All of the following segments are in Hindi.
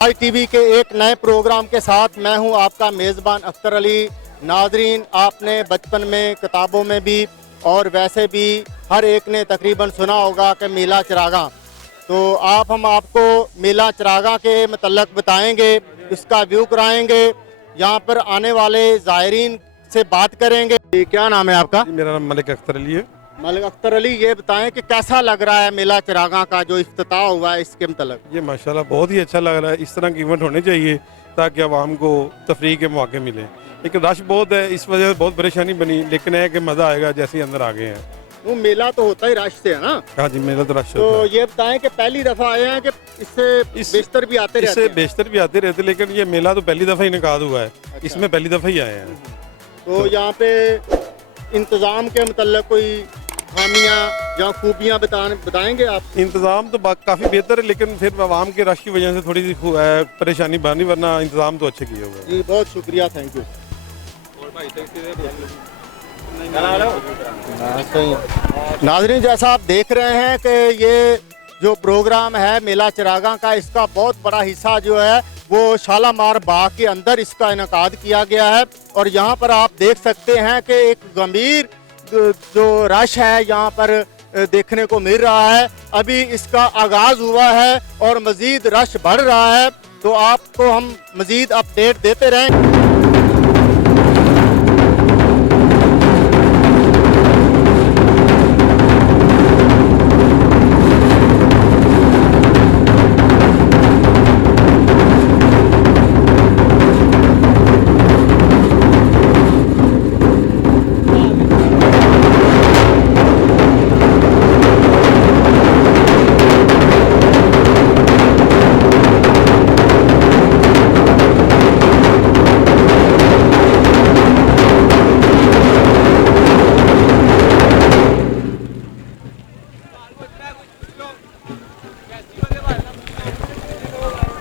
आज टीवी के एक नए प्रोग्राम के साथ मैं हूं आपका मेज़बान अख्तर अली। नाजरीन, आपने बचपन में किताबों में भी और वैसे भी हर एक ने तकरीबन सुना होगा कि मेला चिरागा। तो हम आपको मेला चिरागा के मतलब बताएंगे, इसका व्यू कराएंगे, यहाँ पर आने वाले ज़ायरीन से बात करेंगे। क्या नाम है आपका? मेरा नाम मलिक अख्तर अली है। मलिक अख्तर अली, ये बताएं कि कैसा लग रहा है मेला चिरागा का जो इफ्तिताह हुआ है इसके मतलब? ये माशाल्लाह बहुत ही अच्छा लग रहा है। इस तरह के इवेंट होने चाहिए ताकि आवाम को तफरीह के मौके मिले। लेकिन रश बहुत है, इस वजह से बहुत परेशानी बनी, लेकिन है कि मज़ा आएगा जैसे ही अंदर आ गए हैं। वो मेला तो होता ही रश से है ना? हाँ जी, मेला तो रश तो होता है। ये बताएं कि पहली दफ़ा आए हैं कि इससे बेशतर भी आते रहते इससे हैं? बेशतर भी आते रहते, लेकिन ये मेला तो पहली दफ़ा ही इनेकाद हुआ है। अच्छा। इसमें पहली दफ़ा ही आए हैं। तो यहाँ पे इंतज़ाम के मतलब कोई खामियाँ या खूबियाँ बताएंगे आप? इंतज़ाम तो काफ़ी बेहतर है, लेकिन फिर आवाम के रश की वजह से थोड़ी सी परेशानी बनी, वरना इंतज़ाम तो अच्छे किए हुए हैं। जी बहुत शुक्रिया, थैंक यू। नाज़रीन, जैसा आप देख रहे हैं कि ये जो प्रोग्राम है मेला चिरागा का, इसका बहुत बड़ा हिस्सा जो है वो शालामार बाग के अंदर इसका इनकाद किया गया है। और यहाँ पर आप देख सकते हैं कि एक गंभीर जो रश है यहाँ पर देखने को मिल रहा है। अभी इसका आगाज़ हुआ है और मज़ीद रश बढ़ रहा है, तो आपको हम मज़ीद अपडेट देते रहेंगे।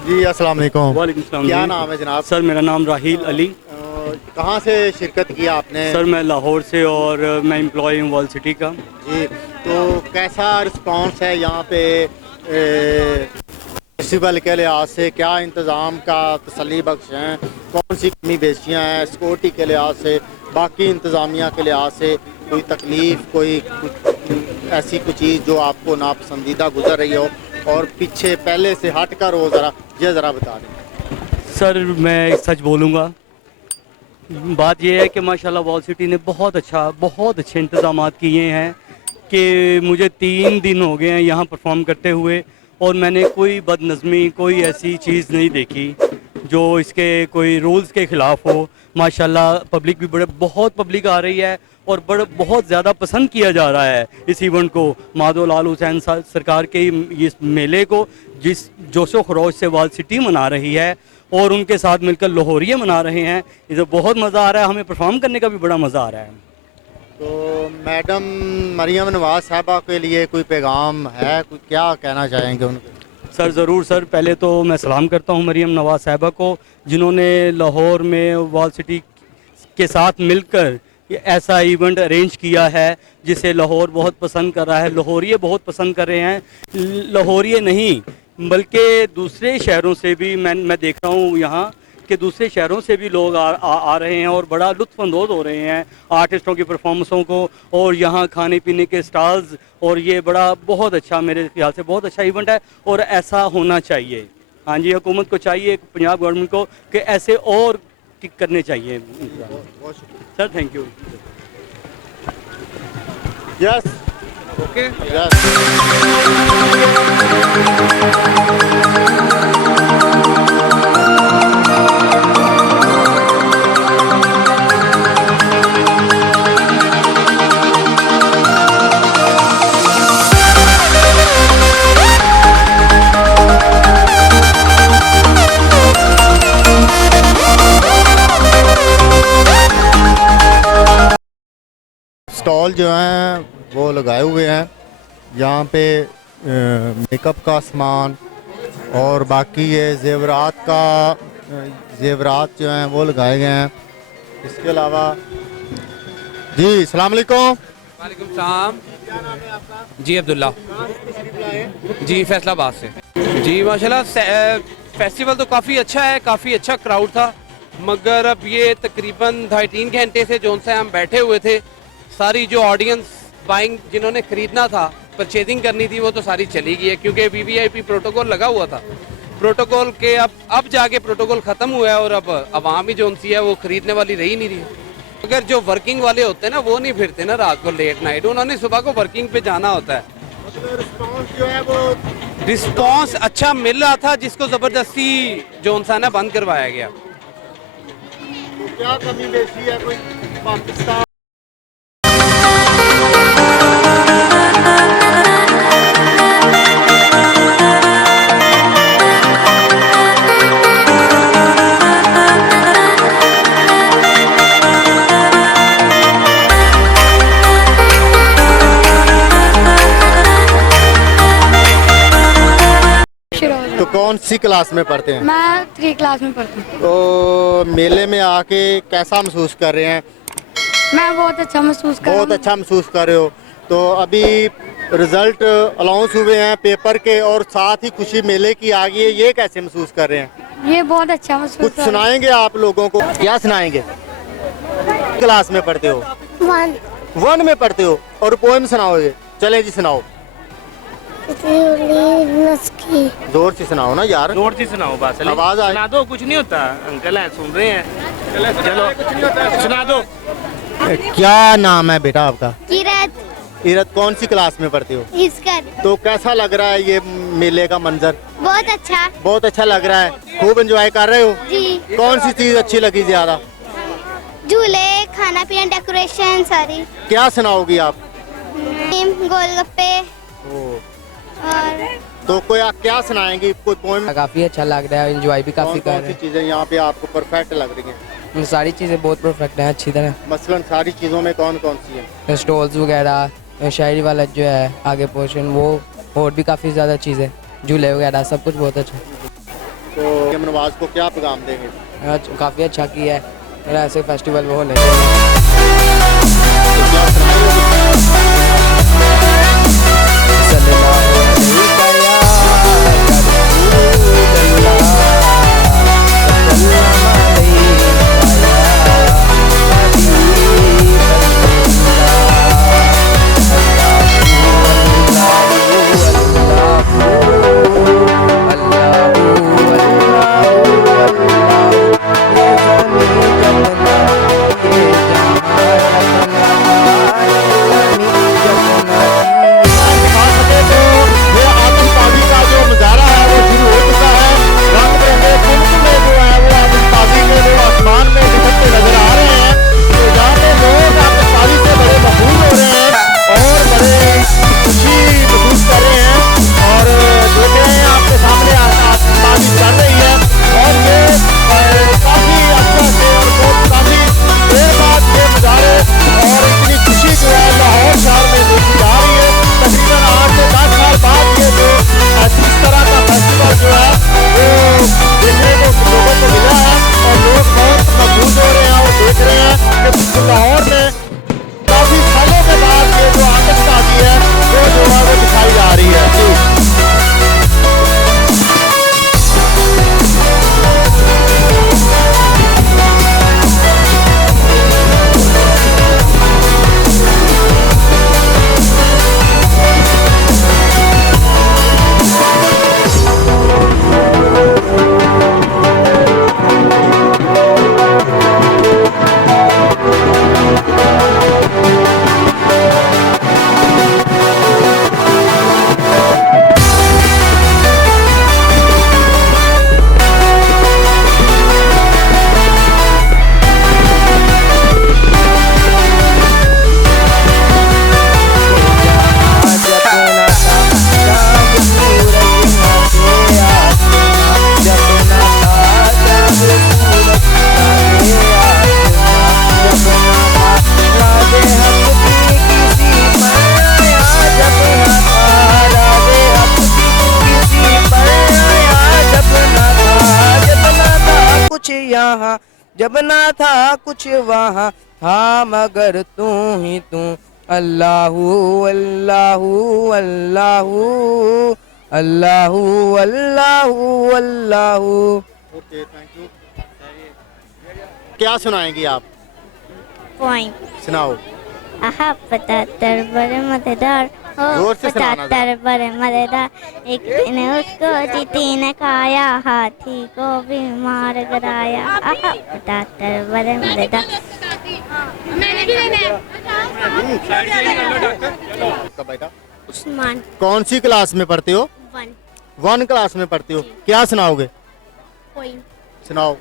जी अस्सलाम वालेकुम। वालेकुम सलाम। क्या नाम है जनाब? सर मेरा नाम राहील अली। कहाँ से शिरकत किया आपने? सर मैं लाहौर से और मैं एम्प्लॉय हूँ वर्ल्ड सिटी का। जी, तो कैसा रिस्पांस है यहाँ पे फेस्टिवल के लिहाज से? क्या इंतज़ाम का तसल्ली बख्श हैं? कौन सी कमी बेशियाँ हैं सिक्योरिटी के लिहाज से, बाकी इंतज़ामिया के लिहाज से? कोई तकलीफ़, कोई ऐसी कोई चीज़ जो आपको नापसंदीदा गुजर रही हो और पीछे पहले से हट कर हो, ज़रा बता दें। सर मैं सच बोलूँगा, बात यह है कि माशाल्लाह वर्ल्ड सिटी ने बहुत अच्छे इंतज़ाम किए हैं कि मुझे 3 दिन हो गए हैं यहाँ परफॉर्म करते हुए और मैंने कोई बदनज़मी, कोई ऐसी चीज़ नहीं देखी जो इसके कोई रूल्स के ख़िलाफ़ हो। माशाल्लाह पब्लिक भी बहुत पब्लिक आ रही है और बहुत ज़्यादा पसंद किया जा रहा है इस इवेंट को। माधव लाल हुसैन सरकार के इस मेले को जिस जोशो खरोश से वर्ल्ड सिटी मना रही है और उनके साथ मिलकर लाहौरिये मना रहे हैं, इसे बहुत मज़ा आ रहा है। हमें परफॉर्म करने का भी बड़ा मज़ा आ रहा है। तो मैडम मरियम नवाज़ साहबा के लिए कोई पैगाम है, कुछ क्या कहना चाहेंगे उनको? सर ज़रूर सर, पहले तो मैं सलाम करता हूँ मरियम नवाज़ साहबा को, जिन्होंने लाहौर में वर्ल्ड सिटी के साथ मिलकर ऐसा इवेंट अरेंज किया है जिसे लाहौर बहुत पसंद कर रहा है, लाहौरिये बहुत पसंद कर रहे हैं। लाहौरिये नहीं बल्कि दूसरे शहरों से भी मैं देख रहा हूँ यहाँ कि दूसरे शहरों से भी लोग आ रहे हैं और बड़ा लुत्फ़अंदोज़ हो रहे हैं आर्टिस्टों की परफॉर्मेंसों को और यहाँ खाने पीने के स्टॉल्स। और ये बहुत अच्छा, मेरे ख्याल से बहुत अच्छा इवेंट है और ऐसा होना चाहिए। हाँ जी, हुकूमत को चाहिए, पंजाब गवर्नमेंट को, कि ऐसे और करने चाहिए। Sir thank you. Yes, okay. Yes. Stall जो हैं वो लगाए हुए हैं यहाँ पे, मेकअप का सामान और बाकी ये जेवरात जो हैं वो लगाए गए हैं। इसके अलावा जी अस्सलाम वालेकुम। वालेकुम सलाम। क्या नाम है आपका? जी अब्दुल्ला। कहाँ से तशरीफ लाए? जी फैसलाबाद से। जी माशाल्लाह फेस्टिवल तो काफ़ी अच्छा है, काफ़ी अच्छा क्राउड था, मगर अब ये तकरीबन 2.5 घंटे से जो से हम बैठे हुए थे, सारी जो ऑडियंस बाइंग जिन्होंने खरीदना था, परचेजिंग करनी थी, वो तो सारी चली गई है, क्योंकि वीवीआईपी प्रोटोकॉल लगा हुआ था। प्रोटोकॉल के अब जाके प्रोटोकॉल ख़त्म हुआ है और अब आवाम ही जो सी है वो खरीदने वाली रही नहीं रही। अगर जो वर्किंग वाले होते हैं ना, वो नहीं फिरते ना रात को लेट नाइट, उन्होंने सुबह को वर्किंग पे जाना होता है। रिस्पॉन्स जो है वो रिस्पॉन्स अच्छा मिल रहा था, जिसको ज़बरदस्ती जो सा ना बंद करवाया गया। क्या कमी बेची है कोई पाकिस्तान तो कौन सी क्लास में पढ़ते हैं? मैं 3 क्लास में पढ़ती हूँ। तो मेले में आके कैसा महसूस कर रहे हैं? मैं बहुत अच्छा महसूस कर रहा बहुत हूँ। अच्छा महसूस कर रहे हो। तो अभी रिजल्ट अनाउंस हुए हैं पेपर के और साथ ही खुशी मेले की आ गई है, ये कैसे महसूस कर रहे हैं? ये बहुत अच्छा महसूस कुछ कर रहा हूँ। सुनाएंगे आप लोगों को? क्या सुनाएंगे? क्लास में पढ़ते हो? 1 में पढ़ते हो और पोएम सुनाओगे? चले जी सुनाओ, जोर से सुनाओ ना यार, जोर से सुनाओ, बस आवाज आए। सुना दो, कुछ नहीं होता, अंकल हैं सुन रहे हैं, चलो सुना दो। क्या नाम है बेटा आपका? किरत इरत, कौन सी क्लास में पढ़ते हो? इसकर तो कैसा लग रहा है ये मेले का मंजर? बहुत अच्छा बहुत अच्छा लग रहा है, खूब एंजॉय कर रहे हो? जी। कौन सी चीज अच्छी लगी ज्यादा? झूले, खाना पीना, डेकोरेशन सारी। क्या सुनाओगी आप? गोलगप्पे और तो कोई आप क्या सुनाएंगी? कोई पोएम? काफ़ी अच्छा लग रहा है, एंजॉय भी काफ़ी कर कौन रहे सी चीजें यहाँ पे आपको परफेक्ट लग रही हैं? हैं। सारी चीज़ें बहुत परफेक्ट हैं, अच्छी तरह। मसलन सारी चीजों में कौन कौन सी है? स्टॉल्स वगैरह, शायरी वाला जो है आगे पोर्शन, वो और भी काफ़ी ज़्यादा चीज़ें, झूले वगैरह सब कुछ बहुत अच्छा। तो नवाज को क्या पैगाम देंगे? काफ़ी अच्छा किया है, मेरा ऐसे फेस्टिवल वो होने चाहिए। तो क्या सुनाएंगे? ये आतिशबाजी का जो नज़ारा है वो शुरू हो चुका है। रंग बिरंगे कुंभ में जो है वो आतिशबाजी के जो आसमान में निकलते नजर आ रहे हैं। तो जहाँ पे लोग आतिशबाजी से बड़े मशहूर हो रहे हैं और बड़े खुशी महसूस कर रहे हैं। और देख रहे हैं आपके सामने आतिशबाजी चल रही है और ये काफी अच्छा से और बहुत काफी देर बाद ये नज़ारे और इतनी खुशी जो है लाहौर शहर में देखी जा रही है। तकरीबन 8 से 10 साल बाद ये जो इस तरह का फेस्टिवल जो है वो देखने को लोगों को मिला है और लोग बहुत मजबूत हो रहे हैं और देख रहे हैं कि लाहौर में काफी सालों के बाद ये जो आतिशबाजी है वो जो है वो दिखाई जा रही है। जी। यहाँ जब ना था कुछ वहाँ, हाँ मगर तू ही तू, Allahu Allahu Allahu Allahu Allahu Allahu. Okay, thank you. क्या सुनाएंगी आप? पॉइंट सुनाओ। आहा पचहत्तर बड़े मजेदार हो, जोर से सुनाना जरा। 75 बड़े मजेदार। एक दिन उसको चींटी ने खाया, हाथी को भी मार गिराया। आहा 75 बड़े मजेदार। आपका बेटा उस्मान कौन सी क्लास में पढ़ते हो? 1 क्लास में पढ़ते हो। क्या सुनाओगे? पॉइंट सुनाओ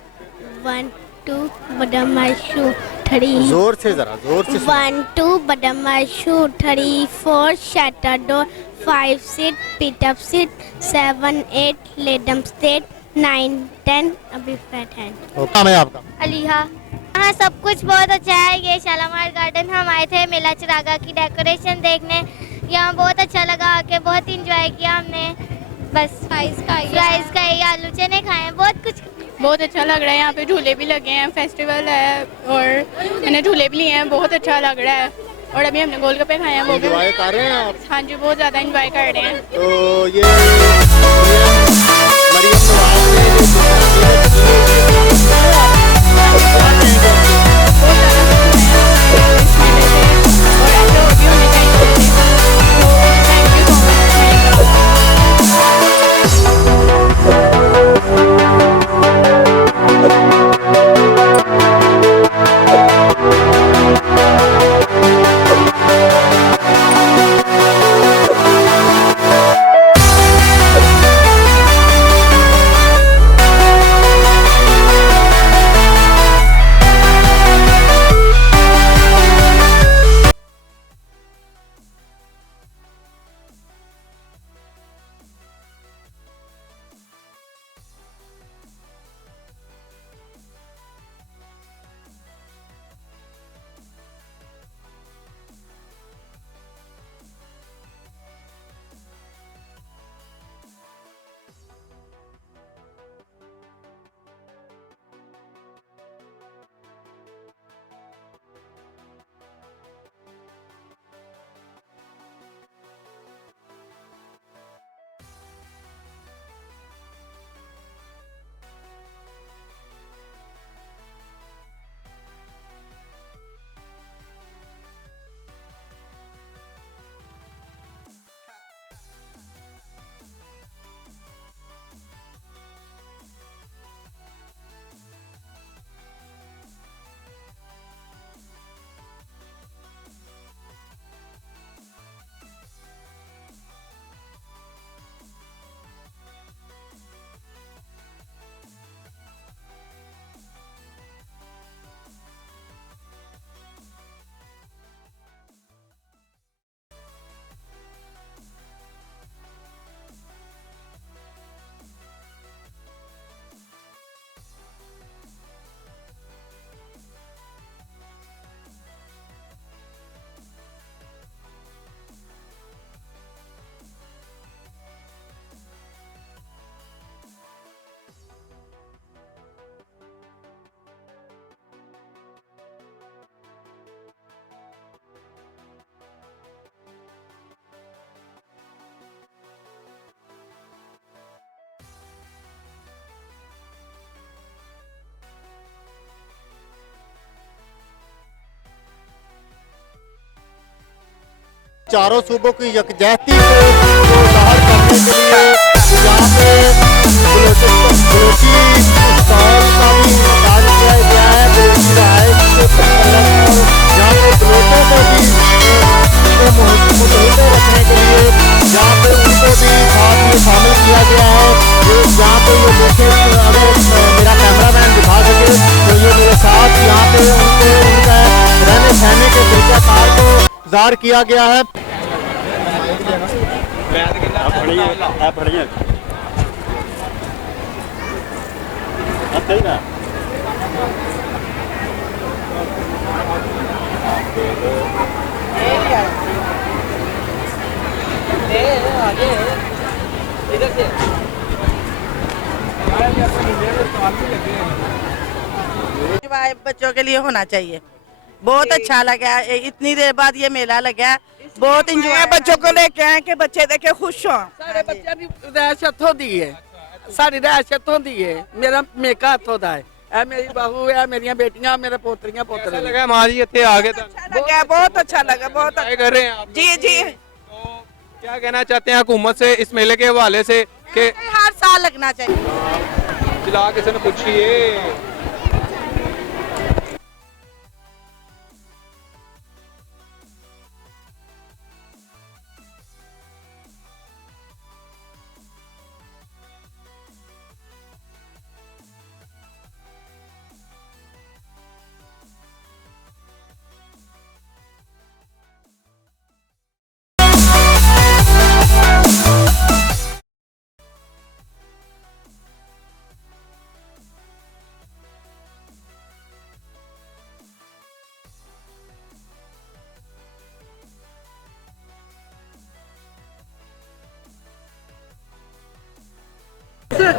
1 2 बदमाशू 3 जोर से, जरा जोर से सुनाओ। 1 2 बदमाशू 3 4 shatter door 5 sit pit up sit 7 8 lay them state 9 10 अभी fat hand। नाम है आपका? अलीहा। हाँ, सब कुछ बहुत अच्छा है। ये शालामार गार्डन हम आए थे मेला चिरागा की डेकोरेशन देखने। यहाँ बहुत अच्छा लगा आके, बहुत इंजॉय किया हमने। बस फ्राइज खाई, आलू चने खाए, बहुत कुछ। बहुत अच्छा लग रहा है। यहाँ पे झूले भी लगे हैं, फेस्टिवल है और मैंने झूले भी लिए हैं, बहुत अच्छा लग रहा है। और अभी हमने गोलगप्पे खाए हैं, वो भी एंजॉय कर रहे हैं आप? हाँ जी, बहुत ज़्यादा एंजॉय कर रहे हैं। तो ये मरियम नवाज ने जो चारों सूबों की यकजहती को ज़ाहिर करने के लिए यहाँ पे बलोची स्टॉल का भी इनकार किया गया है। बलोची रहायश के प्रचलन और यहाँ पे बलोचों को भी मुतहद रखने के लिए यहाँ पे उनको भी साथ में शामिल किया गया है। ये यहाँ पे ये देखें, अगर मेरा कैमरामैन दिखा सके तो ये मेरे साथ यहाँ पे उनका रहने सहने के तरीक़ाकार को ज़ाहिर किया गया है। बच्चों के लिए होना चाहिए। बहुत अच्छा लगा, इतनी देर बाद ये मेला लगा, बहुत इंजॉय बच्चों को लेके आए कि बच्चे देखे खुश हों। सारे बच्चों की रैश हथों दी है, सारी रैश हथों दी है, मेरा मेका हथों दा है। ए मेरी बहू है, मेरी बेटियां, मेरे पोतरियां पोतरे लगा हमारी इतने आगे बहुत अच्छा लगा, बहुत अच्छा कर रहे हैं आप। जी जी। तो क्या कहना चाहते हैं हुकूमत से इस मेले के हवाले से कि हर साल लगना चाहिए। चिल्ला किसी ने पूछिए।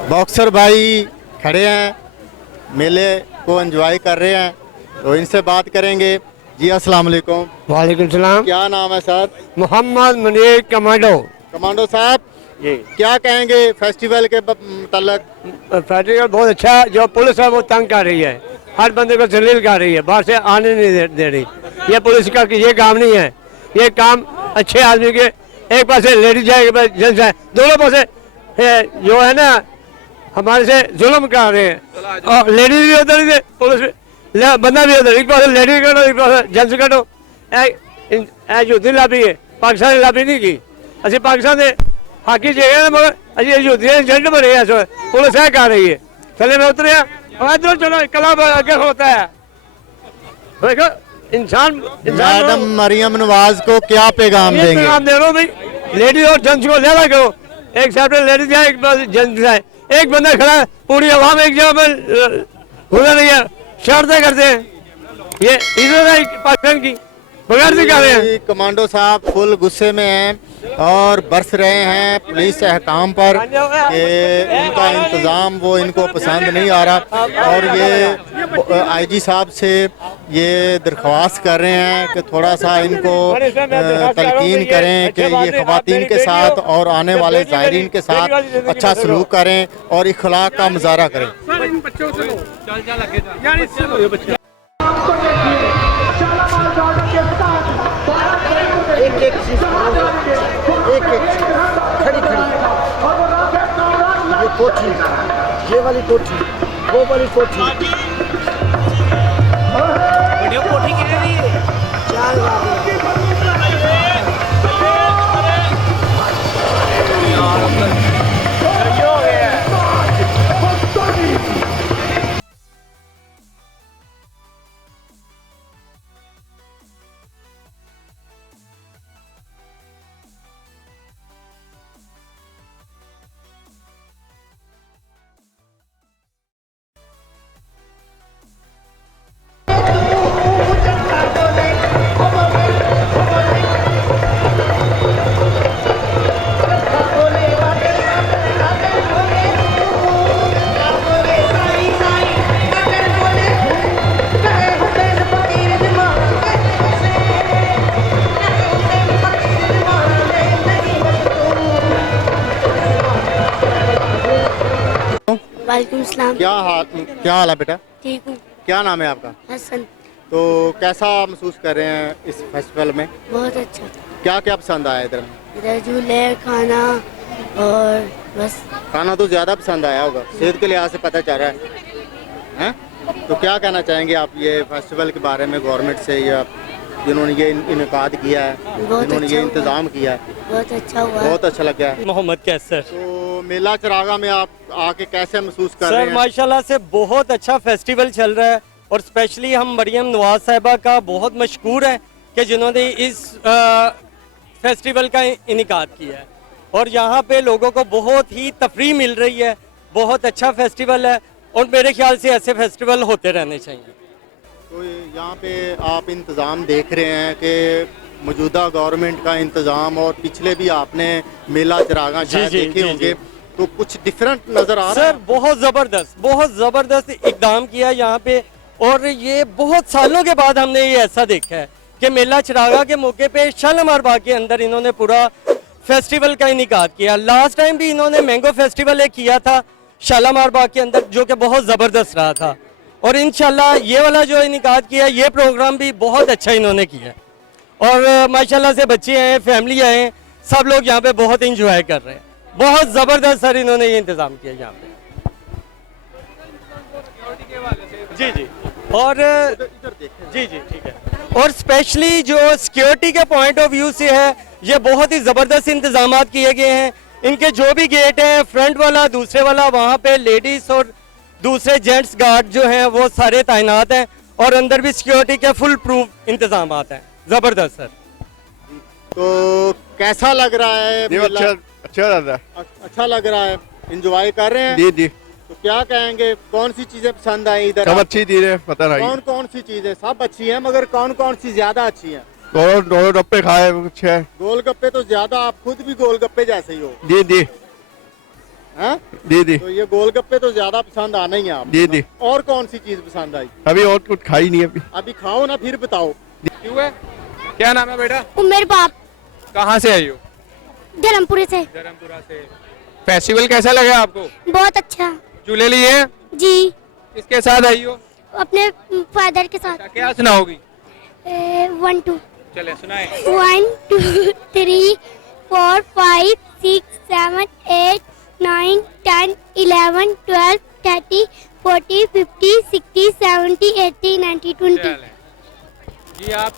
बॉक्सर भाई खड़े हैं, मेले को एंजॉय कर रहे हैं, तो इनसे बात करेंगे। जी अस्सलाम वालेकुम। वालेकुम सलाम। क्या नाम है sir? Mohammad Munir commando. Commando साहब जी, क्या कहेंगे फेस्टिवल के मतलब? फेस्टिवल बहुत अच्छा है। जो पुलिस है वो तंग कर रही है, हर बंदे को जलील कर रही है, बाहर से आने नहीं दे रही। ये पुलिस का ये काम नहीं है, ये काम अच्छे आदमी के, एक पास लेडीज है, एक पास जेंट्स है, दोनों पास जो है ना हमारे से जुल्म कर रहे हैं। और लेडीज भी उधर ही, पुलिस बंदा भी उधर, एक पास लेडीज करो, एक पास जेंट्स करो। यूदी लाभी है, पाकिस्तान ने लाभी नहीं की। असं पाकिस्तान के हाकी जगह ना, मगर अभी यूदी एजेंट बने हैं, पुलिस है कर रही है। थले में उतरे इधर चलो, कला आगे होता है। देखो इंसान मैडम मरियम नवाज को क्या पैगाम देंगे? पैगाम दे रहा हूँ भाई, लेडीज और जेंट्स को ज्यादा करो। एक साइड पे लेडीज है, एक पास जेंट्स है, एक बंदा खड़ा है, पूरी आवाम एक जगह पर घुला नहीं है, शरारतें करते हैं। ये इधर है पाकिस्तान की बगैर दिखा रहे हैं। कमांडो साहब फुल गुस्से में हैं और बरस रहे हैं पुलिस अहकाम पर कि उनका इंतज़ाम वो इनको पसंद नहीं आ रहा, और ये आईजी साहब से ये दरख्वास्त कर रहे हैं कि थोड़ा सा इनको तलकीन करें कि ये ख़वातीन के साथ और आने वाले ज़ायरीन के साथ अच्छा सलूक करें और इखलाक का मुजाहरा करें। एक एक चीज खड़ी खड़ी, ये कोठी, ये वाली कोठी, वो वाली कोठी, वीडियो कोठी कितने दी है? 4 लाख। वालेकुम सलाम। क्या हाल है बेटा? ठीक हूँ। क्या नाम है आपका? हसन। तो कैसा महसूस कर रहे हैं इस फेस्टिवल में? बहुत अच्छा। क्या क्या पसंद आया इधर? इधर झूले, खाना और बस। खाना तो ज़्यादा पसंद आया होगा, सेहत के लिहाज से पता चल रहा है? तो क्या कहना चाहेंगे आप ये फेस्टिवल के बारे में गवर्नमेंट से, या जिन्होंने ये इनकाद किया है, जिन्होंने ये इंतज़ाम किया है? बहुत अच्छा हुआ, बहुत अच्छा लगा। मोहम्मद कैसर। तो मेला चरागा में आप आके कैसे महसूस कर रहे हैं? सर माशाल्लाह से बहुत अच्छा फेस्टिवल चल रहा है, और स्पेशली हम मरियम नवाज साहिबा का बहुत मशकूर है कि जिन्होंने इस फेस्टिवल का इनिकाद किया है, और यहाँ पे लोगों को बहुत ही तफरीह मिल रही है। बहुत अच्छा फेस्टिवल है, और मेरे ख्याल से ऐसे फेस्टिवल होते रहने चाहिए। तो यहाँ पे आप इंतज़ाम देख रहे हैं कि मौजूदा गवर्नमेंट का इंतज़ाम, और पिछले भी आपने मेला चरागा शायद देखे होंगे, तो कुछ डिफरेंट नज़र आ रहा है? सर बहुत ज़बरदस्त इकदाम किया यहाँ पे, और ये बहुत सालों के बाद हमने ये ऐसा देखा है कि मेला चिरागा के मौके पे शालीमार बाग के अंदर इन्होंने पूरा फेस्टिवल का इनिकाद किया। लास्ट टाइम भी इन्होंने मैंगो फेस्टिवल एक किया था शालीमार बाग के अंदर, जो कि बहुत ज़बरदस्त रहा था। और इंशाल्लाह ये वाला जो इनिकाद किया, ये प्रोग्राम भी बहुत अच्छा इन्होंने किया। और माशाल्लाह से बच्चे आए, फैमिली आए, सब लोग यहाँ पे बहुत इंजॉय कर रहे हैं। बहुत ज़बरदस्त सर इन्होंने ये इंतज़ाम किया यहाँ पे। जी जी, और जी जी ठीक है। और स्पेशली जो सिक्योरिटी के पॉइंट ऑफ व्यू से है, ये बहुत ही ज़बरदस्त इंतजाम किए गए हैं। इनके जो भी गेट हैं, फ्रंट वाला, दूसरे वाला, वहाँ पे लेडीज़ और दूसरे जेंट्स गार्ड जो हैं वो सारे तैनात हैं। और अंदर भी सिक्योरिटी के फुल प्रूफ इंतजाम हैं। ज़बरदस्त सर। तो कैसा लग रहा है? अच्छा लग रहा है। अच्छा लग रहा है, एंजॉय कर रहे हैं? जी जी। तो क्या कहेंगे, कौन सी चीजें पसंद आई इधर? सब अच्छी चीजें पता नहीं। कौन कौन सी चीजें? सब अच्छी हैं, मगर कौन कौन सी ज्यादा अच्छी हैं? गोलगप्पे खाए कुछ है। गोलगप्पे तो ज्यादा, आप खुद भी गोलगप्पे जैसे ही हो। जी जी। हैं? जी जी। तो ये गोलगप्पे तो ज्यादा पसंद आना ही है आप। जी जी। और कौन सी चीज पसंद आई? अभी और कुछ खाई नहीं अभी। अभी खाओ ना, फिर बताओ। क्यों है? क्या नाम है बेटा? उमेर बाप। कहाँ से आई हो? धर्मपुरे से। धर्मपुरा से। फेस्टिवल कैसा लगा आपको? बहुत अच्छा। झूले लिए? जी। किसके साथ आई हो? अपने फादर के साथ। क्या सुनाओगी? 1 2। चले सुनाए। 1 2 3 4 5 6 7 8 9 10 11 12 13 14 15 16 17 18 19 20। जी आप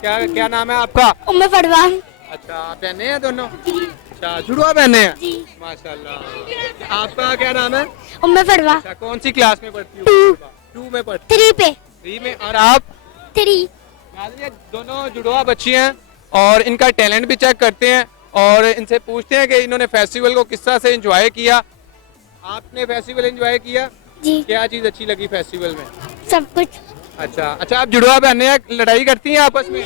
क्या नाम है आपका? उम्मे फड़वा। अच्छा, आप बहने हैं दोनों? अच्छा, जुड़वा बहने हैं? जी। माशाल्लाह। आपका क्या नाम है? उम्मे फड़वा। अच्छा, कौन सी क्लास में पढ़ती हो? 2 में पढ़ती? 3 पे। 3 में। और आप? 3। दोनों जुड़वा बच्ची हैं और इनका टैलेंट भी चेक करते हैं और इनसे पूछते हैं कि इन्होंने फेस्टिवल को किस तरह से एंजॉय किया। आपने फेस्टिवल एंजॉय किया? जी। क्या चीज अच्छी लगी फेस्टिवल में? सब कुछ। अच्छा, आप जुड़वा बहने हैं, लड़ाई करती हैं आपस में?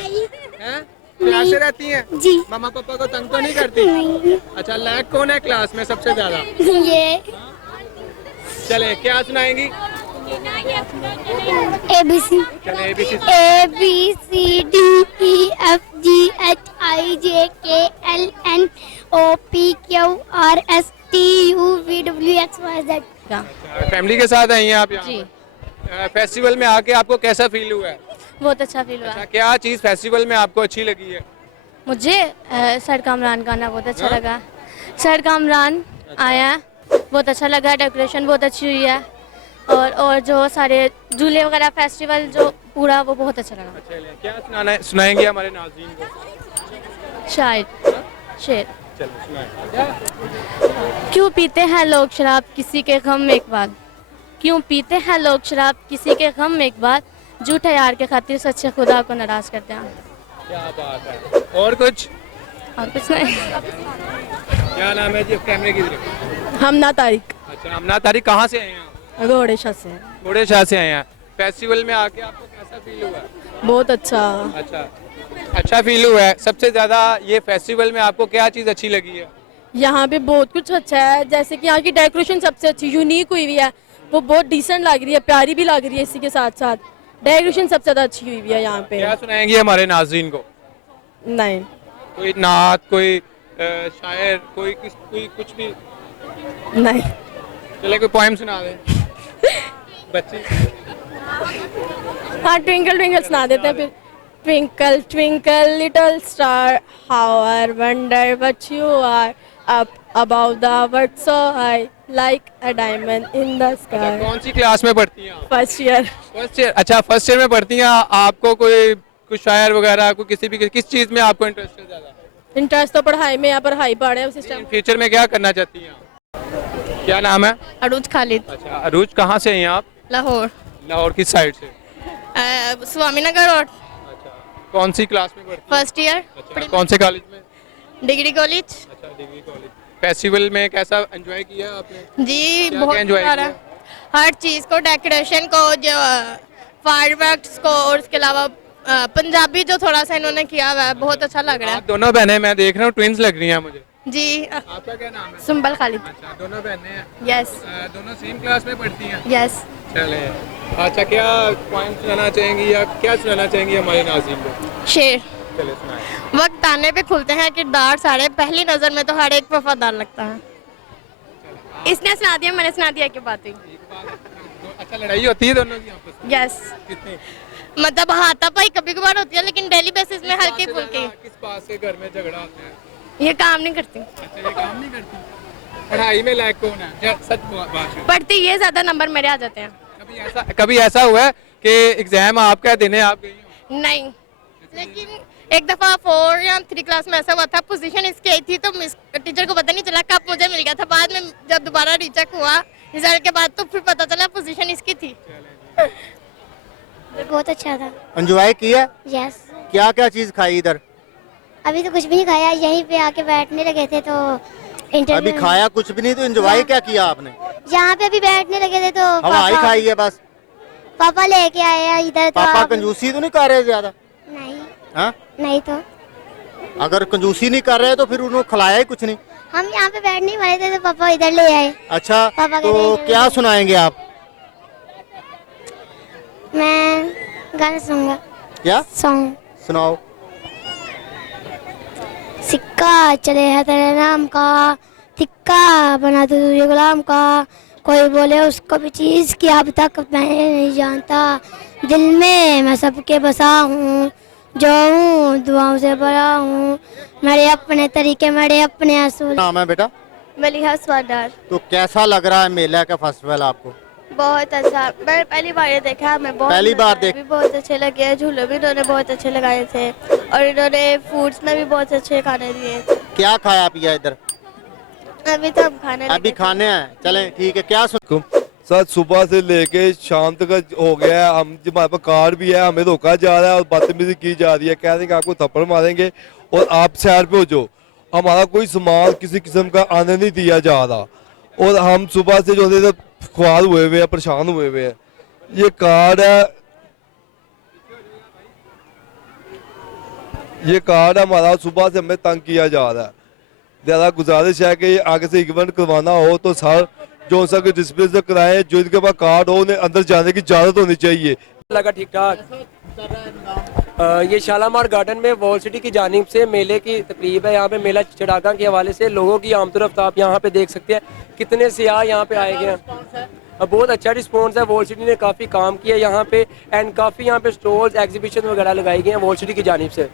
हैं? प्यार से रहती हैं? जी। मामा पापा को तंग तो नहीं करती? नहीं। अच्छा, लायक कौन है क्लास में सबसे ज्यादा? ये। चले, क्या सुनाएंगी? ABC। चले ABC। A B C D E F G H I J K L N O P Q R S T U V W X Y Z। Family के साथ आई हैं आप यहाँ? जी। फेस्टिवल में आके आपको कैसा फील हुआ है? बहुत अच्छा फील हुआ। अच्छा, क्या चीज़ फेस्टिवल में आपको अच्छी लगी है? मुझे सर कामरान गाना बहुत अच्छा लगा। सर कामरान आया, बहुत अच्छा लगा। डेकोरेशन बहुत अच्छी हुई है और जो सारे झूले वगैरह फेस्टिवल जो पूरा, वो बहुत अच्छा लगा। क्या सुनाएंगे हमारे नाज़रीन को? शायद शेर। चलो सुनाएं। क्यों पीते हैं लोग शराब किसी के गम एक बार, क्यों पीते हैं लोग शराब किसी के गम एक बार, झूठे यार के खातिर सच्चे खुदा को नाराज करते हैं। क्या बात है। और कुछ नहीं। क्या नाम है जी? कैमरे की तरफ। हमना तारिक। अच्छा, हमना तारिक कहाँ से आए हैं? घोड़ेशाह से। घोड़ेशाह से आए हैं। फेस्टिवल में आके आपको कैसा फील हुआ? बहुत अच्छा। अच्छा फील हुआ है। सबसे ज्यादा ये फेस्टिवल में आपको क्या चीज़ अच्छी लगी है? यहाँ पे बहुत कुछ अच्छा है, जैसे कि यहाँ की डेकोरेशन सबसे अच्छी यूनिक हुई है, वो बहुत डिसेंट लग रही है, प्यारी भी लग रही है। इसी के साथ साथ डेकोरेशन सबसे ज़्यादा अच्छी हुई है यहाँ पे। क्या सुनाएंगे हमारे नाज़रीन को? नहीं। कोई नात, कोई शायर, कोई कुछ भी नहीं। चले कोई पोएम सुना दे बच्ची। हाँ, ट्विंकल ट्विंकल सुना देते हैं फिर। Twinkle twinkle little star how I wonder what you are up above the world so high like a diamond in the sky. कौन सी क्लास में पढ़ती हैं? First year. अच्छा, फर्स्ट ईयर में पढ़ती हैं। आपको कोई कुछ शायर वगैरह को किस चीज़ में आपको इंटरेस्ट है ज़्यादा? इंटरेस्ट तो पढ़ाई में, यहाँ पढ़ाई पढ़े उस सिस्टम। फ्यूचर में क्या करना चाहती हैं? क्या नाम है? अरूज खालिद। अच्छा, अरूज कहाँ से हैं आप? लाहौर। लाहौर किस साइड से? स्वामी नगर रोड। कौन सी क्लास में पढ़ती हैं? First year. अच्छा, कौन से कॉलेज में? Degree college. अच्छा, डिग्री कॉलेज। फेस्टिवल में कैसा एंजॉय किया आपने? जी बहुत सारा, हर चीज़ को, डेकोरेशन को, जो फायरवर्क्स को, और उसके अलावा पंजाबी जो थोड़ा सा इन्होंने किया हुआ है, बहुत अच्छा लग रहा है। दोनों बहनें मैं देख रहा हूँ ट्विंस लग रही हैं मुझे। जी आपका क्या नाम है? सुंबल खालिद। अच्छा, दोनों बहनें हैं? यस। दोनों सेम क्लास में पढ़ती हैं? यस। चले, अच्छा क्या पॉइंट सुनाना चाहेंगी या क्या सुनाना चाहेंगी हमारे नाज़रीन को? शेर। चले सुनाएं। वक्त आने पे खुलते हैं किरदार सारे, पहली नजर में तो हर एक वफादार लगता है। इसने सुना दिया, मैंने सुना दिया, की बात हुई। अच्छा, लड़ाई होती है दोनों की आपस में? यस। कितनी? मतलब हाथापाई कभी कभार होती है, लेकिन डेली बेसिस में हल्की फुल्की। किस बात से घर में झगड़ा होता है? ये काम नहीं करती। अच्छा, ये काम नहीं करती। पढ़ाई में लायक कौन है? सच बात है। पढ़ती ये, ज्यादा नंबर मेरे आ जाते हैं। कभी ऐसा हुआ है कि एग्जाम आपका देने आप गई हो? नहीं, लेकिन एक दफा 4 या 3 क्लास में ऐसा हुआ था, पोजीशन इसकी आई थी तो टीचर को पता नहीं चला कब मुझे मिल गया था। बाद में जब दोबारा रीचेक हुआ रिजल्ट के बाद तो फिर पता चला पोजीशन इसकी थी। बहुत अच्छा था। एंजॉय किया? यस। क्या क्या चीज खाई इधर? अभी तो कुछ भी नहीं खाया, यहीं पे आके बैठने लगे थे तो इंटरव्यू। अभी खाया कुछ भी नहीं तो एंजॉय क्या किया आपने? यहाँ पे अभी बैठने लगे थे तो हवाई खाई है बस? पापा लेके आए हैं इधर। तो पापा कंजूसी तो नहीं कर रहे ज्यादा? नहीं। हाँ? नहीं तो अगर कंजूसी नहीं कर रहे तो फिर उन्होंने खिलाया ही कुछ नहीं। हम यहाँ पे बैठ नहीं पाए थे तो पापा इधर ले आए। अच्छा, पापा तो क्या सुनाएंगे आप? मैं गाना सुनूंगा। क्या सॉन्ग सुनाओ? सिक्का चले है तेरे नाम का, तिक्का बना दो तुझे गुलाम का, कोई बोले उसको भी चीज की अब तक मैं नहीं जानता, दिल में मैं सबके बसा हूँ, जो हूँ दुआओं से भरा हूँ, मेरे अपने तरीके मेरे अपने असूल। नाम है बेटा? मलिहा स्वादार। तो कैसा लग रहा है मेला का फेस्टिवल आपको? बहुत अच्छा, मैं पहली बार ये देखा, मैं बहुत पहली बार देख? भी बहुत अच्छे लगे हैं, झूले भी इन्होंने बहुत अच्छे लगाए थे और इन्होंने फूड्स में भी बहुत अच्छे खाने दिए थे। क्या खाया पिया इधर? अभी तो हम खाने अभी खाने हैं, चलें ठीक है। क्या सुन? सर सुबह से लेके शाम तक हो गया है, हम हमारे पास कार भी है, हमें रोका जा रहा है और बदतमीजी की जा रही है, कह रहे हैं कि आपको थप्पड़ मारेंगे और आप साइड पे हो जाओ। हमारा कोई सामान किसी किस्म का आने नहीं दिया जा रहा और हम सुबह से जो है ख्वार हुए हुए हैं, परेशान हुए हुए हैं। ये कार्ड है, ये कार्ड हमारा सुबह से हमें तंग किया जा रहा है। ज़्यादा गुजारिश है कि आगे से इवेंट करवाना हो तो सर जो सा कि डिस्प्ले से कराएं, जो इनके पास कार्ड हो उन्हें अंदर जाने की इजाज़त होनी चाहिए। लगा ठीक ठाक। ये शालामार गार्डन में वॉल सिटी की जानिब से मेले की तकरीब है। यहाँ पे मेला चिरागां के हवाले से लोगों की आमदोरफ्त आप यहाँ पे देख सकते हैं, कितने सियाह यहाँ पे आए गए हैं। बहुत अच्छा रिस्पॉन्स है, वॉल सिटी ने काफ़ी काम किया यहाँ पे एंड काफ़ी यहाँ पे स्टॉल्स एग्जीबिशन वगैरह लगाई गई हैं वॉल सिटी की जानिब से।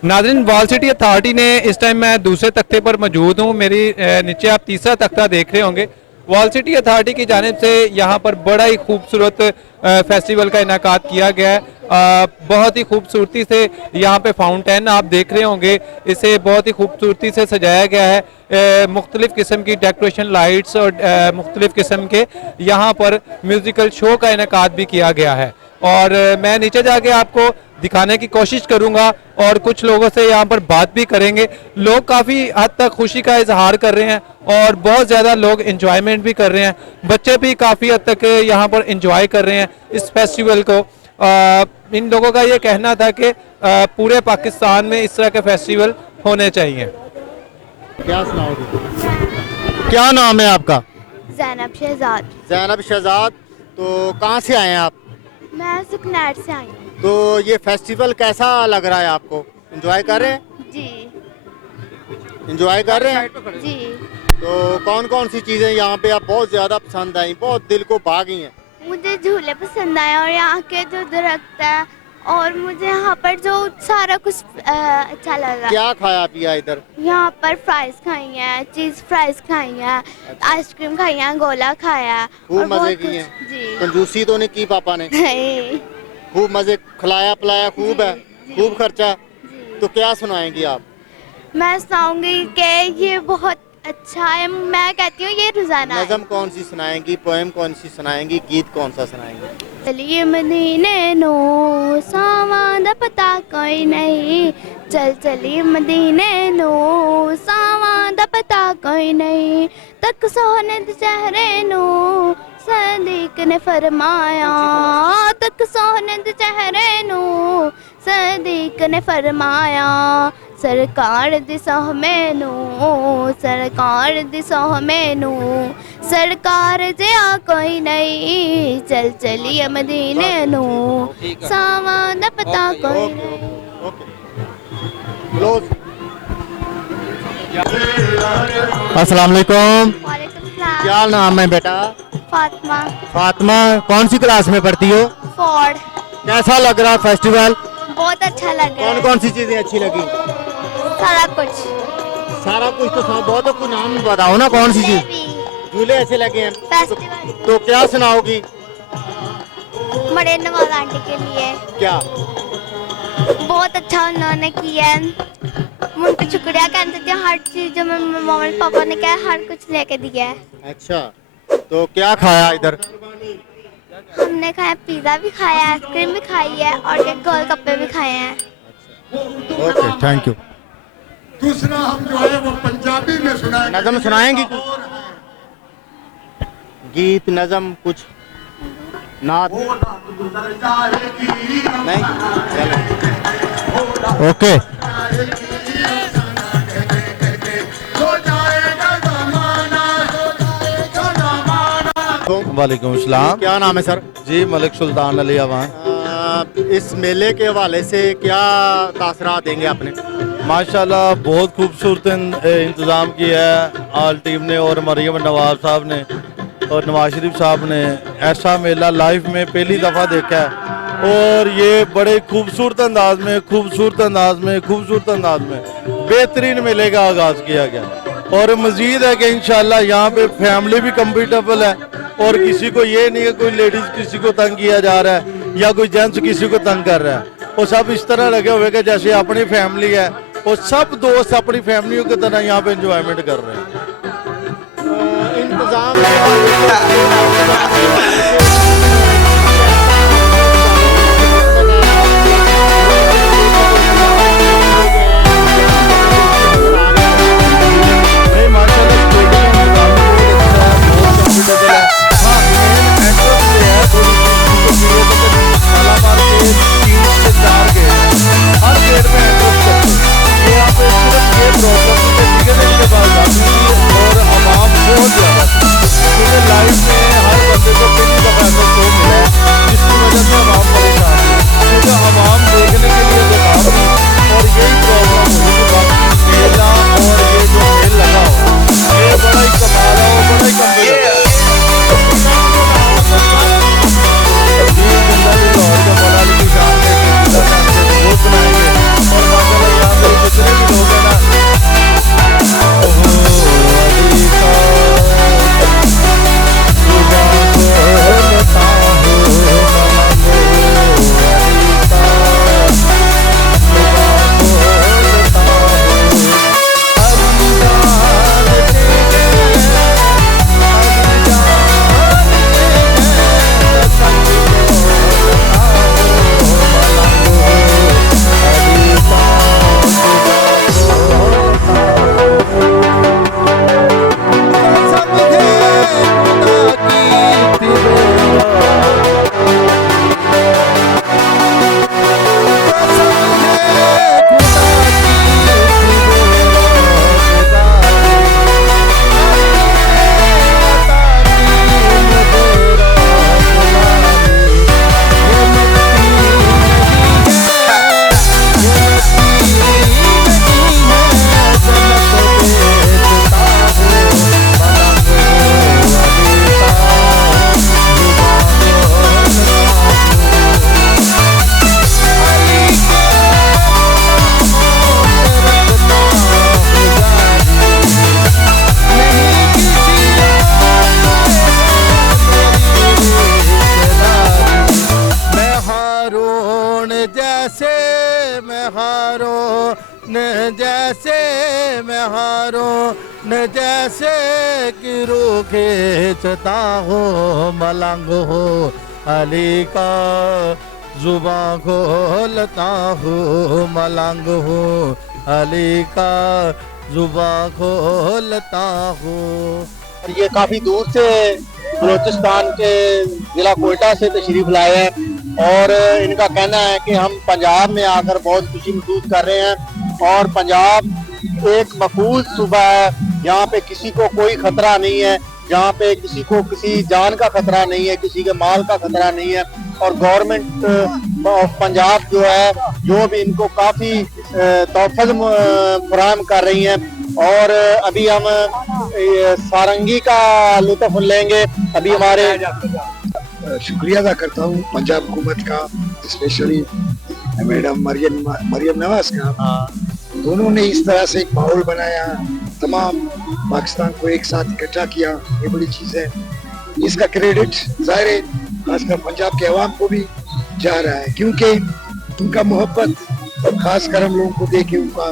नाज़रीन, वॉल सिटी अथॉरिटी ने इस टाइम मैं दूसरे तख्ते पर मौजूद हूँ, मेरी नीचे आप तीसरा तख्ता देख रहे होंगे। वॉल सिटी अथॉरिटी की जानिब से यहाँ पर बड़ा ही खूबसूरत फेस्टिवल का इनेकाद किया गया है। बहुत ही खूबसूरती से यहाँ पे फाउंटेन आप देख रहे होंगे, इसे बहुत ही खूबसूरती से सजाया गया है। मुख्तलिफ़ किस्म की डेकोरेशन लाइट्स और मुख्तलिफ़ किस्म के यहाँ पर म्यूज़िकल शो का इनेकाद भी किया गया है और मैं नीचे जाके आपको दिखाने की कोशिश करूंगा और कुछ लोगों से यहाँ पर बात भी करेंगे। लोग काफ़ी हद तक खुशी का इजहार कर रहे हैं और बहुत ज़्यादा लोग इंजॉयमेंट भी कर रहे हैं। बच्चे भी काफ़ी हद तक यहाँ पर इंजॉय कर रहे हैं इस फेस्टिवल को। इन लोगों का ये कहना था कि पूरे पाकिस्तान में इस तरह के फेस्टिवल होने चाहिए। क्या सुनाओगे? क्या नाम है आपका? ज़ैनब शहजाद। ज़ैनब शहजाद, तो कहाँ से आए हैं आप? मैं सुकनैट से आई हूँ। तो ये फेस्टिवल कैसा लग रहा है आपको? एंजॉय कर रहे हैं? जी। एंजॉय कर रहे हैं? जी। तो कौन कौन सी चीज़ें यहाँ पे आप बहुत ज़्यादा पसंद आई, बहुत दिल को भा गई हैं? मुझे झूले पसंद आए और यहाँ के जो दरख्त है और मुझे यहाँ पर जो सारा कुछ अच्छा लगा। क्या खाया पिया इधर? यहाँ पर फ्राइज खाई हैं, चीज़ फ्राइज खाई हैं, आइसक्रीम खाई हैं, गोला खाया। खूब मजे किए? कंजूसी तो नहीं की पापा ने? नहीं। खूब मजे, खिलाया पिलाया खूब है, खूब खर्चा। तो क्या सुनाएंगी आप? मैं सुनाऊंगी कि ये बहुत अच्छा है, मैं कहती हूँ ये रोजाना है। नज़म कौन सी सुनाएंगी, पोएम कौन सी सुनाएंगी, गीत कौन सा सुनाएंगी? चलिए मदीने नो सावां दा पता कोई नहीं, चल चलिए मदीने नो सावां दा पता कोई नहीं, तक सोने दे चेहरे नो सदीक ने फरमाया, तक सोने दे चेहरे नो सदीक ने फरमाया, सरकार दी सोह मैनू, सरकार दी सोह मैनू, सरकार जिया कोई नहीं, चल चलिए मदीने नू सावां दा पता कोई नहीं। अस्सलाम वालेकुम। वालेकुम सलाम। क्या नाम है बेटा? फातिमा। फातिमा, कौन सी क्लास में पढ़ती हो? 4। कैसा लग रहा है फेस्टिवल? बहुत अच्छा लग रहा है। कौन कौन सी चीजें अच्छी लगी? सारा कुछ। सारा कुछ तो बहुत, कुछ नाम बताओ ना, कौन सी चीज? झूले अच्छे लगे हैं। फेस्टिवल तो क्या सुनाओगी? बड़े नवाज आंटी के लिए क्या? बहुत अच्छा उन्होंने किया है, मैं उनको शुक्रिया कहना चाहती हूँ। हर चीज जो मम्मा पापा ने कहा हर कुछ लेके दिया है। अच्छा, तो क्या खाया इधर? हमने खाया, पिज्जा भी खाया, आइसक्रीम भी खाई है और एक गोलगप्पे भी खाए हैं। Okay, thank you. दूसरा हम जो है वो पंजाबी में सुनाएंगे। नज़म सुनाएंगी? गीत, नज़म, कुछ नात? नहीं, चलो ओके। वालेकुम सलाम। क्या नाम है सर? जी मलिक सुल्तान अली अवान। इस मेले के हवाले से क्या तासरात देंगे आपने? माशाल्लाह बहुत खूबसूरत इंतज़ाम किया है आल टीम ने और मरियम नवाज साहब ने और नवाज शरीफ साहब ने। ऐसा मेला लाइफ में पहली दफ़ा देखा है और ये बड़े खूबसूरत अंदाज में बेहतरीन मेले का आगाज़ किया गया और मज़ीद है कि इंशाल्लाह यहाँ पे फैमिली भी कंफर्टेबल है और किसी को ये नहीं है कोई लेडीज़ किसी को तंग किया जा रहा है या कोई जेंट्स किसी को तंग कर रहा है। वो सब इस तरह लगे हुए कि जैसे अपनी फैमिली है और सब दोस्त अपनी फैमिलियों की तरह यहाँ पे एंजॉयमेंट कर रहे हैं। जैसे मैं हारों ने जैसे कि रूह खींचता हो मलंग हो अली का जुबां खोलता हूँ मलंग हूँ अली का जुबां खोलता हूँ। ये काफ़ी दूर से बलूचिस्तान के ज़िला कोयटा से तशरीफ़ लाए हैं और इनका कहना है कि हम पंजाब में आकर बहुत खुशी महसूस कर रहे हैं और पंजाब एक महफूज सूबा है, यहाँ पे किसी को कोई खतरा नहीं है, यहाँ पे किसी को किसी जान का खतरा नहीं है, किसी के माल का खतरा नहीं है और गवर्नमेंट ऑफ पंजाब जो है जो भी इनको काफ़ी तोहफ़े फराहम कर रही हैं और अभी हम सारंगी का लुत्फ़ लेंगे। अभी हमारे शुक्रिया अदा करता हूँ पंजाब हुकूमत का, स्पेशली मैडम मरियम नवाज का। दोनों ने इस तरह से एक माहौल बनाया, तमाम पाकिस्तान को एक साथ इकट्ठा किया, ये बड़ी चीज़ है। इसका क्रेडिट ज़ाहिर है खासकर पंजाब के अवाम को भी जा रहा है क्योंकि उनका मोहब्बत, खासकर हम लोगों को देखे उनका,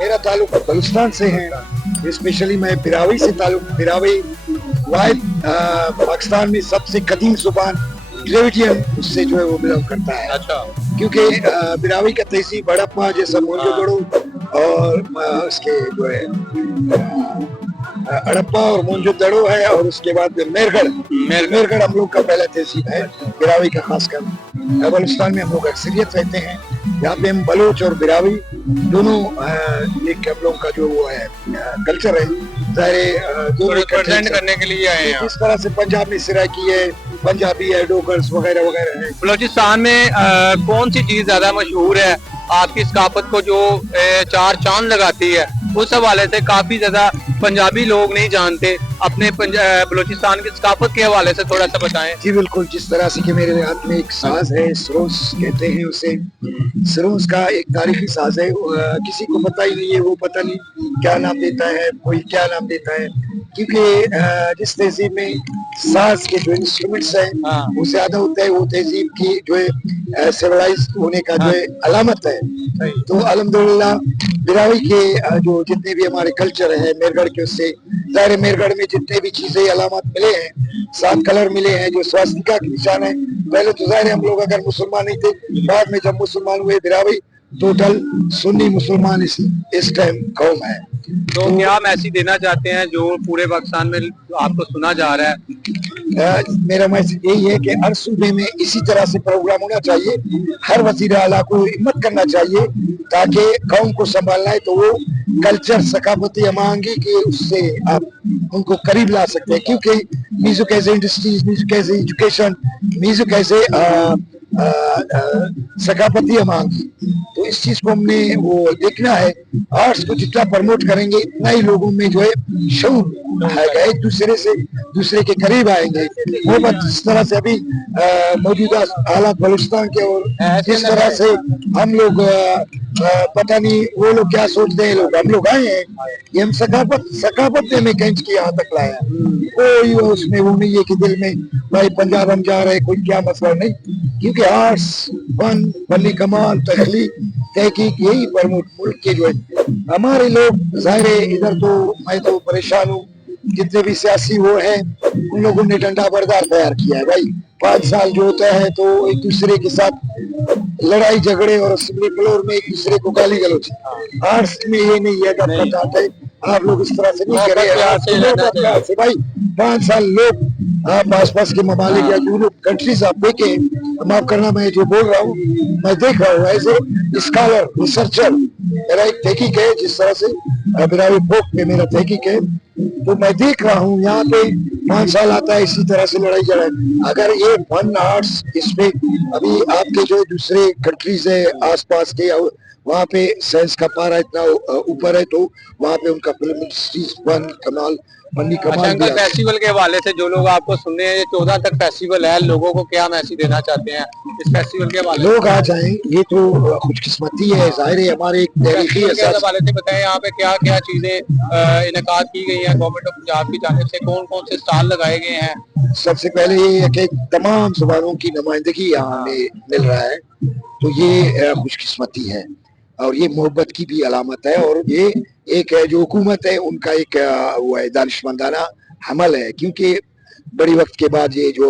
मेरा ताल्लुक बलूचिस्तान से है, स्पेशली मैं बिरावी से ताल्लुक, बिरावी वाहिद पाकिस्तान में सबसे कदीम जुबान द्रविडियन उससे जो है वो बिलोंग करता है। अच्छा। क्योंकि बिरावी का तहसीब हड़प्पा जैसा मोहनजोदड़ो और उसके जो है हड़प्पा और मोहनजोदड़ो है और उसके बाद मेरगढ़ हम लोग का पहला तहसीब है बिरावी का। खासकर बलूचिस्तान में हम लोग अक्सरियत रहते हैं, यहाँ पे हम बलोच और बिरावी दोनों एक हम लोग का जो वो है कल्चर है, दोनों रिप्रेजेंट करने के लिए आए हैं। इस तरह से पंजाब में सिराकी है, पंजाबी है, डोगर्स वगैरह वगैरह है। बलूचिस्तान में कौन सी चीज ज्यादा मशहूर है आपकी सकाफत को जो चार चांद लगाती है? उस हवाले से काफी ज्यादा पंजाबी लोग नहीं जानते, अपने बलूचिस्तान की सकाफत के हवाले से थोड़ा सा बताएं। जी बिल्कुल, जिस तरह से कि मेरे हाथ में एक साज है, सरोस कहते हैं उसे, सरोस का एक तारीखी साज है, किसी को पता ही नहीं है, वो पता नहीं क्या नाम देता है, कोई क्या नाम देता है, क्योंकि जिस तहजीब में साज के जो इंस्ट्रूमेंट्स हैं वो ज्यादा होता है, वो तहजीब की जो है सिविलाइज होने का जो है अलामत है। तो अल्हम्दुलिल्लाह बिरावी के जो जितने भी हमारे कल्चर है मेरगढ़ के, उससे ज़ाहिर मेरगढ़ में जितने भी चीजें अलामत मिले हैं, 7 कलर मिले हैं जो स्वास्तिका के निशान है। पहले तो ज़ाहिर हम लोग अगर मुसलमान नहीं थे, बाद में जब मुसलमान हुए बिरावी टोटल सुन्नी मुसलमान इस टाइम कौम है। तो क्या मैसेज देना चाहते हैं जो पूरे पाकिस्तान में आपको सुना जा रहा है? मेरा मैसेज यही है कि हर सूबे में इसी तरह से प्रोग्राम होना चाहिए, हर वजीर आला को हिम्मत करना चाहिए ताकि कौम को संभालना है तो वो कल्चर सकाफती अमांगी की उससे आप उनको करीब ला सकते हैं, क्योंकि music as industries, music as education, music as सकाफती अमांगी, तो इस चीज को हमने वो देखना है। आर्ट्स को जितना प्रमोट करेंगे इतना ही लोगों में जो है शऊर आएगा, एक दूसरे के करीब आएंगे। वो बात जिस तरह से अभी मौजूदा हालात बलूचिस्तान के और जिस तरह से हम लोग पता नहीं वो लोग क्या सोचते हैं, हम लोग आए हैं, ये हम सकाफत में कैंच की यहाँ तक लाया, कोई उसमें वो नहीं है कि दिल में भाई पंजाब हम जा रहे हैं, कोई क्या मसला नहीं, क्योंकि आर्ट्स, फन, फनी कमाल, तहकीक यही प्रमुख मुल्क के जो है हमारे लोग। जाहिर है इधर तो मैं तो परेशान हूँ, जितने भी सियासी वो है उन लोगों ने डंडा बरदार तैयार किया है भाई। 5 साल जो होता है तो एक दूसरे के साथ लड़ाई झगड़े और असेंबली फ्लोर में एक दूसरे को गाली गलौज। आर्ट्स में ये नहीं है, आप लोग इस तरह से नहीं करें भाई। 5 साल लोग आप आसपास के ममालिक या यूरोप कंट्रीज आप देखे, माफ करना मैं जो बोल रहा हूँ मैं देख रहा हूँ एज ए स्कॉलर रिसर्चर, मेरा एक तहकीक है, जिस तरह से बिरावी फोक में मेरा तहकीक है, तो मैं देख रहा हूँ यहाँ पे 5 साल आता है इसी तरह से लड़ाई झगड़ा। अगर ये फन आर्ट्स इसमें अभी आपके जो दूसरे कंट्रीज है आसपास के, वहाँ पे साइंस का पारा इतना ऊपर है, तो वहाँ पे उनका फिल्म इंडस्ट्रीज फन कमाल फेस्टिवल के हवाले से जो लोग आपको सुन रहे हैं, ये 14 तक फेस्टिवल है, लोगों को क्या मैसेज देना चाहते हैं इस फेस्टिवल के हवाले? लोग आ जाएं, ये तो खुशकिस्मती है, जाहिर है हमारे एक तारीखी हवाले से बताएं यहाँ पे क्या क्या चीजें इनेकाद की गई हैं गवर्नमेंट ऑफ पंजाब की जानिब से, कौन कौन से स्टॉल लगाए गए हैं? सबसे पहले ये है कि तमाम जुबानों की नुमाइंदगी यहाँ हमें मिल रहा है, तो ये खुशकिस्मती है। और ये मोहब्बत की भी अलामत है। और ये एक है जो हुकूमत है उनका एक वो है दानिशमंदाना हमल है, क्योंकि बड़ी वक्त के बाद ये जो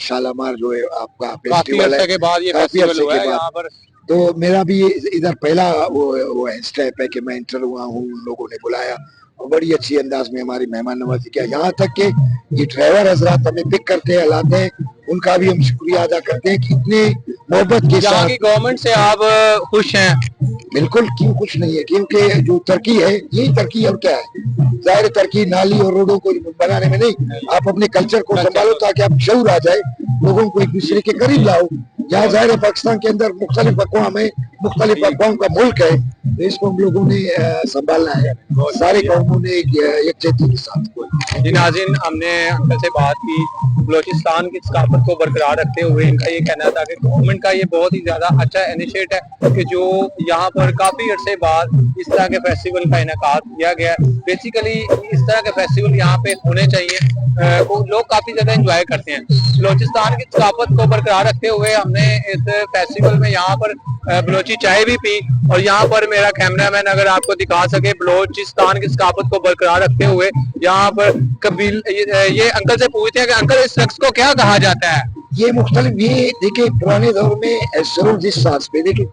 शालामार जो है आपका फेस्टिवल है, काफी अरसे के बाद, तो मेरा भी इधर पहला वो है स्टेप है कि मैं इंटर हुआ हूँ, उन लोगों ने बुलाया और बड़ी अच्छी अंदाज में हमारी मेहमान नवाजी किया। यहाँ तक कि ये ड्राइवर हजरात हमें पिक करते हैं, लाते हैं, उनका भी हम शुक्रिया अदा करते हैं कि इतने मोहब्बत के साथ। गवर्नमेंट से आप खुश हैं? बिल्कुल, क्यों खुश नहीं है, क्योंकि जो तरक्की है यही तरक्की और क्या है। जाहिर तरक्की नाली और रोडों को बनाने में नहीं, आप अपने कल्चर को संभालो ताकि आप शऊर आ जाए, लोगों को एक दूसरे के करीब लाओ। यहाँ जाहिर है पाकिस्तान के अंदर मुख्तलिफ अक़वाम है, मुख्तलिफ अक़वाम का मुल्क है, तो इसको हम लोगों ने संभालना है सारे कौमों ने यकजहती के साथ। जी नाज़रीन, हमने अंकल से बात की, बलोचिस्तान की सकाफत को बरकरार रखते हुए इनका ये कहना था कि गवर्नमेंट का ये बहुत ही ज़्यादा अच्छा इनिशिएटिव है कि जो यहाँ पर काफ़ी अरसे बाद इस तरह के फेस्टिवल का इनेकाद किया गया है। बेसिकली इस तरह के फेस्टिवल यहाँ पे होने चाहिए, लोग काफ़ी ज़्यादा इंजॉय करते हैं। बलोचिस्तान की सकाफत को बरकरार रखते हुए हमने इस फेस्टिवल में यहाँ पर बलोची चाय भी पी, और यहाँ पर मेरा कैमरामैन अगर आपको दिखा सके, बलोचिस्तान की सकाफत को बरकरार रखते हुए यहाँ पर कबील ये अंकल से पूछते हैं कि अंकल इस रक्स को क्या कहा जाता है? ये मुख्तलिफ, ये देखिए पुराने दौर में सरों जिस सांस पे देखिए